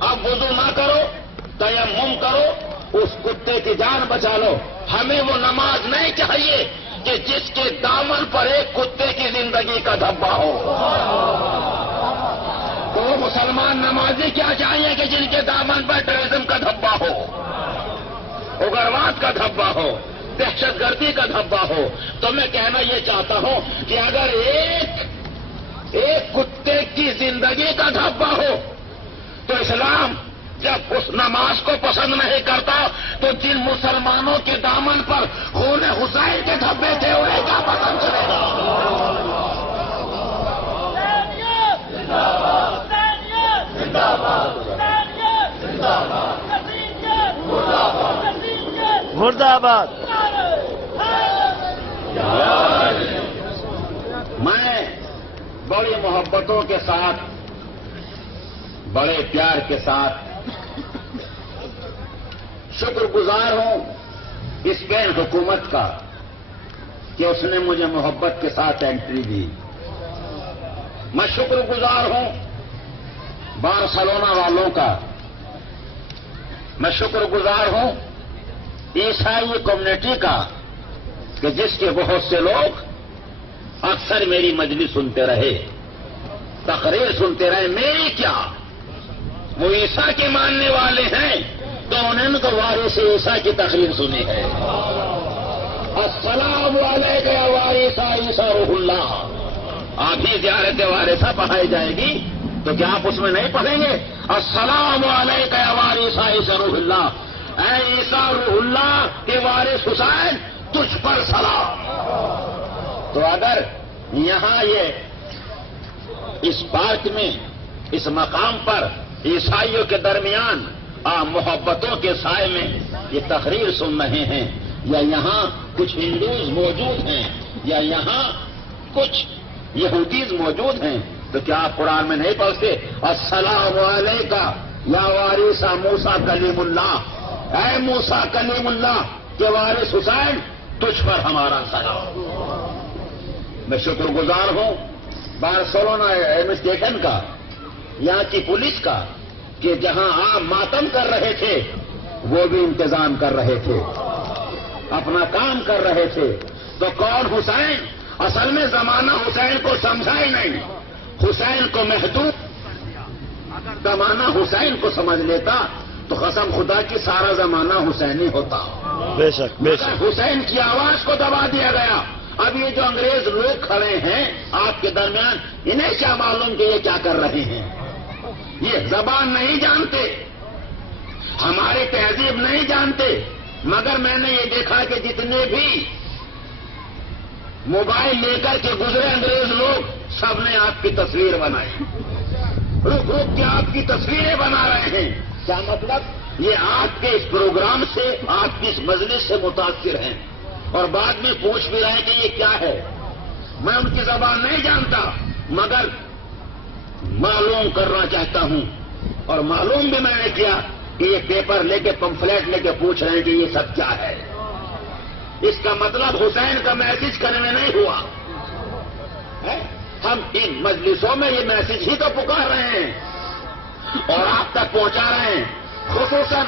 اب وضو نہ کرو، تیمم کرو، اس کتے کی جان بچا لو۔ ہمیں وہ نماز نہیں چاہیے کہ جس کے دامن پر ایک کتے کی زندگی کا دھبا ہو۔ تو مسلمان نمازی کیا چاہیے کہ جن کے دامن پر ٹیررزم کا دھبا ہو، اگرواد کا دھبا ہو، دہشت گردی کا دھبا ہو۔ تو میں کہنا یہ چاہتا ہوں کہ اگر ایک کتے کی زندگی کا دھبا ہو تو اسلام جب اس نماز کو پسند نہیں کرتا تو جن مسلمانوں کے دامن پر خون حسین کے دھبے تھے انہیں کیا پسند کرے گا؟ مرد آباد۔ میں بڑی محبتوں کے ساتھ، بڑے پیار کے ساتھ شکر گزار ہوں اسپین حکومت کا کہ اس نے مجھے محبت کے ساتھ انٹری دی۔ میں شکر گزار ہوں بارسلونا والوں کا، میں شکر گزار ہوں عیسائی کمیونٹی کا کہ جس کے بہت سے لوگ اکثر میری مجلس سنتے رہے، تقریر سنتے رہے۔ میری کیا، وہ عیسیٰ کے ماننے والے ہیں تو انہوں نے تو وارث عیسیٰ کی تقریر سنی ہے۔ السلام علیکم یا وارث عیسیٰ روح اللہ۔ آپ ہی زیارت وارثہ پڑھائی جائے گی تو کیا آپ اس میں نہیں پڑھیں گے السلام علیکم یا وارث عیسیٰ روح اللہ؟ اے عیسیٰ روح اللہ کے وارث حسین تجھ پر سلام۔ تو اگر یہاں اس پارک میں، اس مقام پر عیسائیوں کے درمیان محبتوں کے سائے میں یہ تقریر سن رہے ہیں، یا یہاں کچھ ہندوز موجود ہیں، یا یہاں کچھ یہودیز موجود ہیں، تو کیا آپ قرآن میں نہیں پڑھتے السلام علیکم یا وارث موسیٰ کلیم اللہ؟ اے موسیٰ کلیم اللہ کے وارث حسین تجھ پر ہمارا سلام۔ میں شکر گزار ہوں بارسلونا ایڈمنسٹریشن کا، یہاں کی پولیس کا، کہ جہاں عام ماتم کر رہے تھے وہ بھی انتظام کر رہے تھے، اپنا کام کر رہے تھے۔ تو کون حسین؟ اصل میں زمانہ حسین کو سمجھا ہی نہیں، حسین کو محدود۔ زمانہ حسین کو سمجھ لیتا تو قسم خدا کی سارا زمانہ حسینی ہوتا۔ بے شک بے شک۔ حسین کی آواز کو دبا دیا گیا۔ اب یہ جو انگریز لوگ کھڑے ہیں آپ کے درمیان، انہیں کیا معلوم کہ یہ کیا کر رہے ہیں؟ یہ زبان نہیں جانتے، ہماری تہذیب نہیں جانتے، مگر میں نے یہ دیکھا کہ جتنے بھی موبائل لے کر کے گزرے انگریز لوگ، سب نے آپ کی تصویر بنائی، رک رک کے آپ کی تصویریں بنا رہے ہیں۔ کیا مطلب؟ یہ آپ کے اس پروگرام سے، آپ کی اس مجلس سے متاثر ہیں، اور بعد میں پوچھ بھی رہے ہیں کہ یہ کیا ہے۔ میں ان کی زبان نہیں جانتا، مگر معلوم کرنا چاہتا ہوں، اور معلوم بھی میں نے کیا کہ یہ پیپر لے کے، پمفلیٹ لے کے پوچھ رہے ہیں کہ یہ سب کیا ہے۔ اس کا مطلب حسین کا میسج کرنے میں نہیں ہوا۔ ہم ان مجلسوں میں یہ میسج ہی تو پکار رہے ہیں اور آپ تک پہنچا رہے ہیں۔ خصوصاً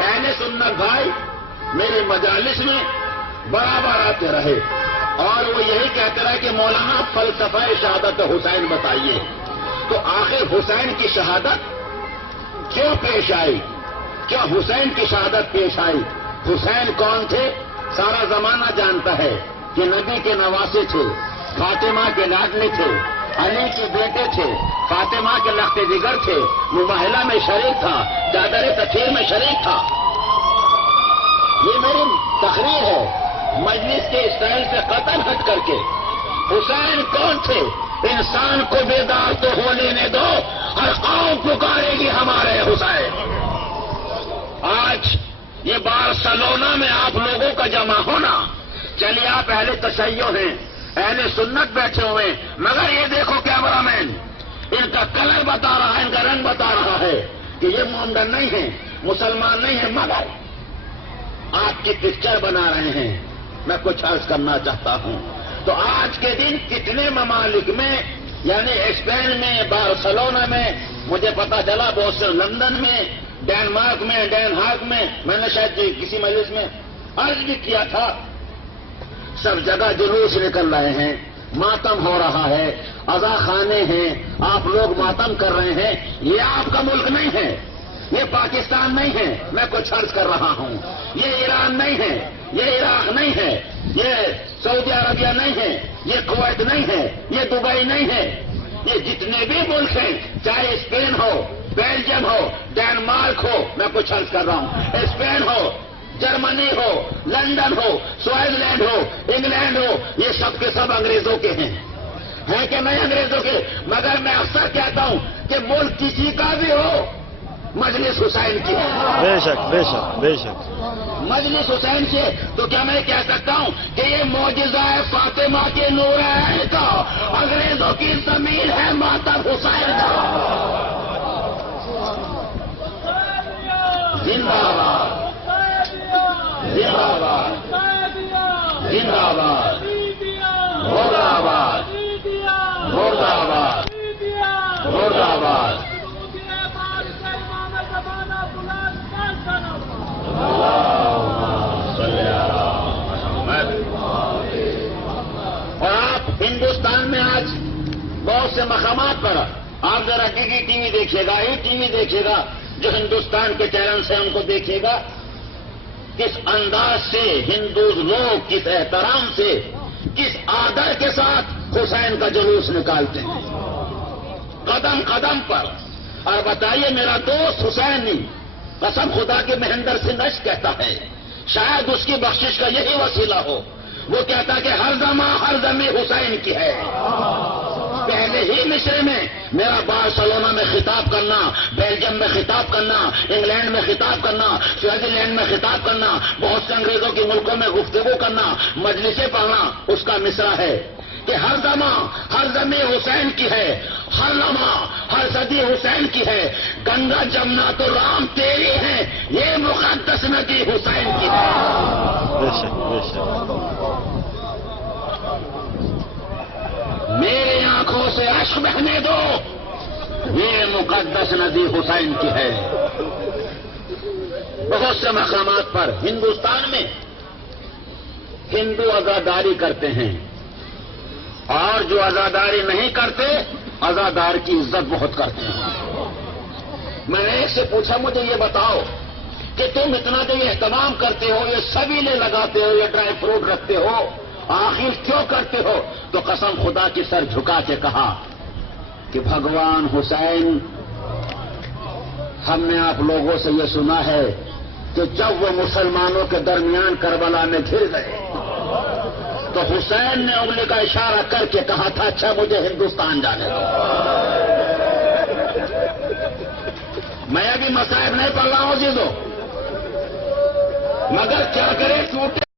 اہل سنت بھائی میرے مجالس میں برابر آتے رہے، اور وہ یہی کہتے رہے کہ مولانا فلسفہ شہادت حسین بتائیے۔ تو آخر حسین کی شہادت کیوں پیش آئی؟ کیوں حسین کی شہادت پیش آئی؟ حسین کون تھے؟ سارا زمانہ جانتا ہے کہ نبی کے نواسے تھے، فاطمہ کے لاڈلے تھے، علی کے بیٹے تھے، فاطمہ کے لخت جگر تھے، مباہلہ میں شریک تھا، چادر تطہیر میں شریک تھا۔ یہ میری تقریر ہے مجلس کے اسٹائل سے قطعاً ہٹ کر کے۔ حسین کون تھے؟ انسان کو بیدار تو ہو لینے دو، ہر قوم پکارے گی ہمارے حسین۔ آج یہ بارسلونا میں آپ لوگوں کا جمع ہونا، چلیے آپ اہل تشیع ہیں، اہل سنت بیٹھے ہوئے، مگر یہ دیکھو کیمرہ مین، ان کا کلر بتا رہا ہے، ان کا رنگ بتا رہا ہے کہ یہ مومن نہیں ہیں، مسلمان نہیں ہیں، مگر آپ کی پکچر بنا رہے ہیں۔ میں کچھ عرض کرنا چاہتا ہوں۔ تو آج کے دن کتنے ممالک میں، یعنی اسپین میں، بارسلونا میں، مجھے پتا چلا بہت سے لندن میں، ڈینمارک میں، ڈین ہاگ میں نے شاید کسی مجلس میں عرض بھی کیا تھا، سب جگہ جلوس نکل رہے ہیں، ماتم ہو رہا ہے، عزا خانے ہیں، آپ لوگ ماتم کر رہے ہیں، یہ آپ کا ملک نہیں ہے، یہ پاکستان نہیں ہے، میں کچھ عرض کر رہا ہوں، یہ ایران نہیں ہے، یہ عراق نہیں ہے، یہ سعودی عربیہ نہیں ہے، یہ کویت نہیں ہے، یہ دبئی نہیں ہے، یہ جتنے بھی ملک ہیں، چاہے اسپین ہو، بیلجیم ہو، ڈینمارک ہو، میں کچھ عرض کر رہا ہوں، اسپین ہو، جرمنی ہو، لندن ہو، سوئٹزرلینڈ ہو، انگلینڈ ہو، یہ سب کے سب انگریزوں کے ہیں کہ نہیں انگریزوں کے؟ مگر میں اکثر کہتا ہوں کہ ملک کسی کا بھی ہو، مجلس حسین کی ہے، بے شک بے شک بے شک، مجلس حسین کی ہے، تو کیا میں کہہ سکتا ہوں کہ یہ معجزہ ہے فاطمہ کے نورین کا، انگریزوں کی زمین ہے ماتم حسین کا؟ زندہ باد، زندہ باد، زندہ باد، مرد آباد، مرد آباد، مرد آباد۔ اور آپ ہندوستان میں آج بہت سے مقامات پر آپ ذرا ڈی ڈی ٹی وی دیکھیے گا، ای ٹی وی دیکھیے گا، جو ہندوستان کے چینلز ہیں ان کو دیکھیے گا، کس انداز سے ہندو لوگ کس احترام سے، کس آدر کے ساتھ حسین کا جلوس نکالتے ہیں قدم قدم پر۔ اور بتائیے میرا دوست حسین نہیں، قسم خدا کے مہندر سنگھ اشک کہتا ہے، شاید اس کی بخشش کا یہی وسیلہ ہو، وہ کہتا کہ ہر زماں ہر زمیں حسین کی ہے۔ پہلے ہی مصرے میں میرا بارسلونا میں خطاب کرنا، بیلجیم میں خطاب کرنا، انگلینڈ میں خطاب کرنا، سوئٹزرلینڈ میں خطاب کرنا، بہت سے انگریزوں کے ملکوں میں گفتگو کرنا، مجلسیں پڑھنا، اس کا مصرع ہے کہ ہر زماں ہر زمیں حسین کی ہے، ہر لمحہ ہر صدی حسین کی ہے، گنگا جمنا تو رام تیری ہے، یہ مقدس ندی حسین کی ہے۔ بے شک بے شک، میری آنکھوں سے اشک بہنے دو، یہ مقدس ندی حسین کی ہے۔ بہت سے مقامات پر ہندوستان میں ہندو عزاداری کرتے ہیں، اور جو عزاداری نہیں کرتے عزادار کی عزت بہت کرتے ہیں۔ میں نے ایک سے پوچھا مجھے یہ بتاؤ کہ تم اتنا جو یہ اہتمام کرتے ہو، یہ سبیلے لگاتے ہو، یہ ڈرائی فروٹ رکھتے ہو، آخر کیوں کرتے ہو؟ تو قسم خدا کی سر جھکا کے کہا کہ بھگوان حسین، ہم نے آپ لوگوں سے یہ سنا ہے کہ جب وہ مسلمانوں کے درمیان کربلا میں گر گئے تو حسین نے انگلی کا اشارہ کر کے کہا تھا اچھا مجھے ہندوستان جانے دو۔ میں ابھی مصائب نہیں پڑھ رہا ہوں چیزوں، مگر کیا کرے ٹوٹے